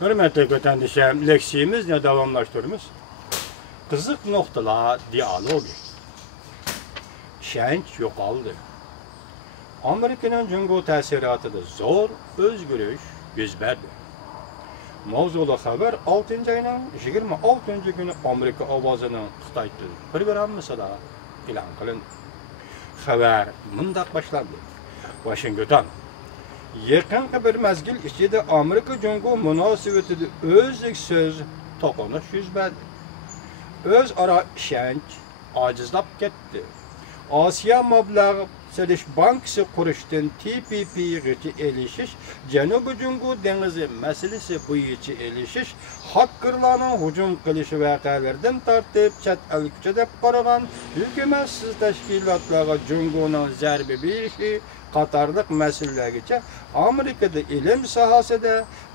Hürmetli vatandaşlarım, leksiyimizle davamlaştırıyoruz. Kızık noktalar diyalogu. İşenç yo'qoldi. Amerikaning Jungo ta'siratida zo'r o'zgarish yuz berdi. Mavzuli xabar 6-oyning 26-kuni Amerika ovozining Xitoy tili programmasida e'lon qilindi. Xabar mundaq boshlandi. Washington yaqinqi bir mezgil ichida Amerika Jungo munosabatida o'zlik so'z to'qinish yuz berdi. O'zaro ishonch ojizlab ketdi. Osiyo mablag' selish bankasi qurishdan TPP'gacha elishish, Janubiy Jungo dengizi masalasi bo'yicha elishish, hakkerlarning hujum qilish voqealaridan tortib chet el kuchi deb qaragan hukumatsiz tashkilotlarga Jungoning zarba berishi qatorliq masalalargacha Amerikada ilm sohasida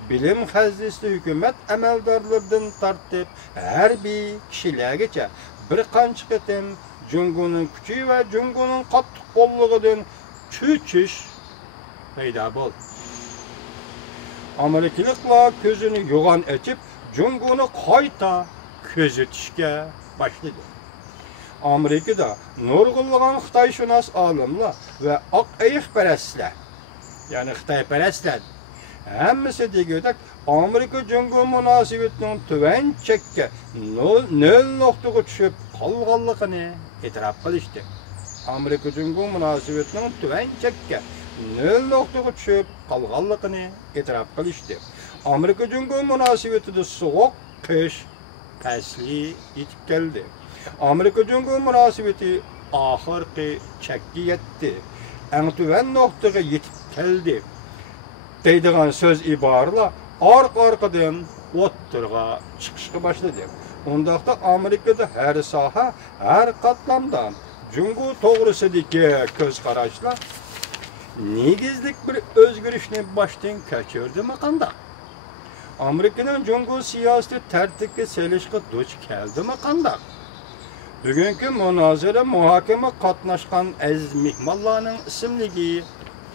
bilim xazisli hukumat amaldorlaridan tortib harbiy kishilargacha bir qancha qitim Jungoning kuchi va Jungoning qattiq qo'lligidan cho'chish paydo bo'ldi. Amerikaliklar ko'zini yo'g'on ochib, Jungoni qayta kuzatishga boshladi. Amerikada nurg'unlagan Xitoyshunos olimlar va oq ayiqparastlar, ya'ni Xitoyparastlar hammasi degudek Amerika Jungo munosabatining tuvan chekka 0 nuqtaga tushib qolganligini e'tirof qilishdi. Amerika Jungo munosabatining tuvan chekka 0 nuqtaga tushib qolganligini e'tirof qilishdi. Amerika Jungo munosabatida sovuq qish fasli yetib keldi. Amerika Jungo munosabati oxirgi chekka yetdi. Eng tuvan nuqtaga yetib keldi. deydigan söz iboralar orqa-orqadan o'ttirga chiqishga boshladi. Undaqda Amerikada har soha, har qatlamda Jungo to'g'risidagi ko'z qarashlar negizlik bir o'zgarishni boshdan kechirdi-mi qanday? Amerikaning Jungo siyosati tartibga selishga duch keldimi qanday? Bugungi munozara muhokama qatnashgan aziz mehmonlarning ismligi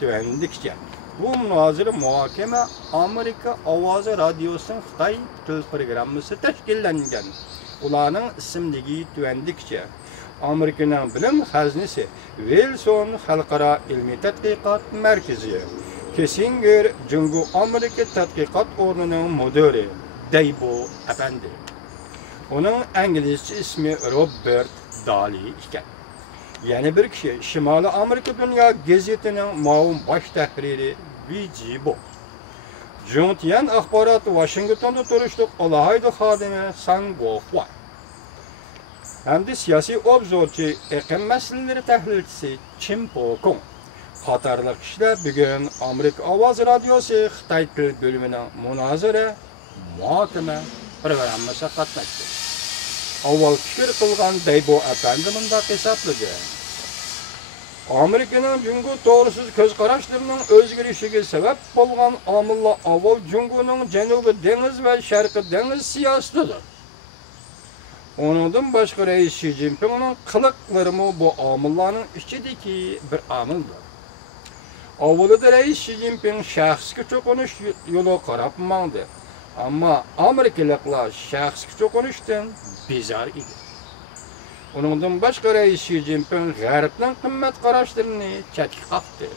tuvandikcha. Bu munozara muhokama Amerika Ovozi Radiosuning Xitoy til programmasi tashkillangan. Ularning ismligi tuvandikcha. Amerikaning bilim xazinasi Wilson Xalqaro ilmiy tadqiqot markazi, Kissinger Jungo Amerika tadqiqot o'rnining mudiri Daybo Apandi. Onun İngilizce ismi Robert Daly ekan. Yana bir kishi Shimoliy Amerika Dunyo gazetining ma'lum bosh tahriri Vijibo. Juntian axborot Washingtonda turishliq alohida xodimi Sang Bo-Hwa. Hamda siyosiy obzorchi, iqlim masalalari tahlilchisi Chim Po-Kong qatorliq kishilar bugun Amerika Ovozi Radiosi Xitoy til bo'limining munozara muhokama programmasida qatnashdi. Avval fikr qilgan Daybo Apandi mundaq hisoblagan. Amerikaning Jungo to'g'risiz ko'z qarashlarining o'zgarishiga sabab bo'lgan omillar avval Jungoning Janubiy dengiz va Sharqiy dengiz siyosatidir. Onundan boshqa Rais Xi Jinpingning qiliqlari bu omillarning ichidagi bir omildir. Avvalida Rais Xi Jinping shaxsga cho'qinish yo'li qarab mangdi. Ama Amerikalılar şahsi çoğunuştan bizar idi. Onundan başka Rais Xi Jinping G'arbning qimmat qarashlarini chetga qoqdi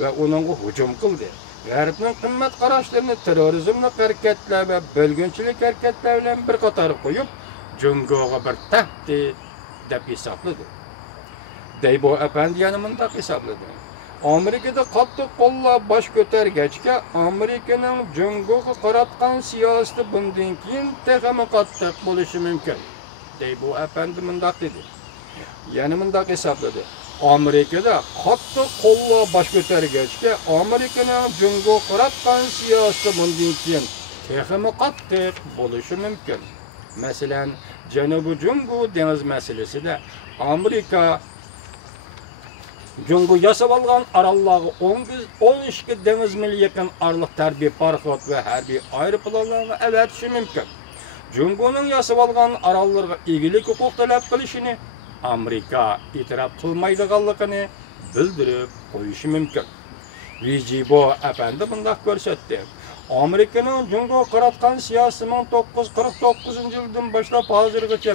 ve onunga hujum qildi. G'arbning qimmat qarashlarini terrorizmni harakatlar ve bölgünchilik harakatlar bilan bir qator qo'yib, Jungoga bir tahdid deb hisobladi. Daybo Apandi yana mundaq hisobladi. Amerikada qattiq qo'llab bosh ko'targachga Amerikaning Jungoga qaratgan siyosati bundan keyin texmi qattiq bo'lishi mumkin. Daybo Apandi mundaq dedi. Yana mundaq hisobladi. Amerikada qattiq qo'llab bosh ko'targachga Amerikaning Jungoga qaratgan siyosati bundan keyin texmi qattiq bo'lishi mumkin. Masalan, Janubiy Jungo dengiz masalasida Amerika Jungo yasab olgan orollarga 12 dengiz mil yaqin orliq tarbiya parxot va harbiy aeroplanlarni avatishi mumkin. Jungoning yasab olgan orollarga egilik huquq talab qilishini Amerika e'tirof qilmaydiganligini bildirib qo'yishi mumkin. Vijibo Apandi bunday ko'rsatdi. Amerika'nın Cungo qaratqan siyasi 1949 yıldan başlap hazırgacha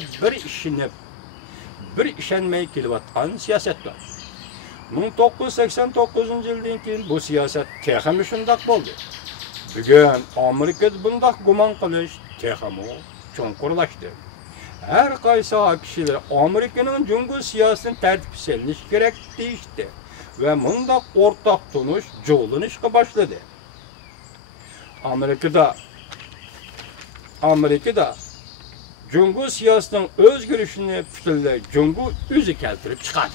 bir işenmey kelyaptgan siyasetdir. 1989 yıldan keyin bu siyaset texmi şundaq boldi. Bugun Amerikada bundaq gumon qilish texmi cho'nqurlashdi. Her qaysi kişiler Amerika'nın Cungo siyasetini tertip selinish kerak deyishdi ve bundaq ortaq tunush jo'lanishga başladı. Amerika'da Cungo siyasetinin özgürüşünü bütünlüğü Cungo özü keltirip çıkardı.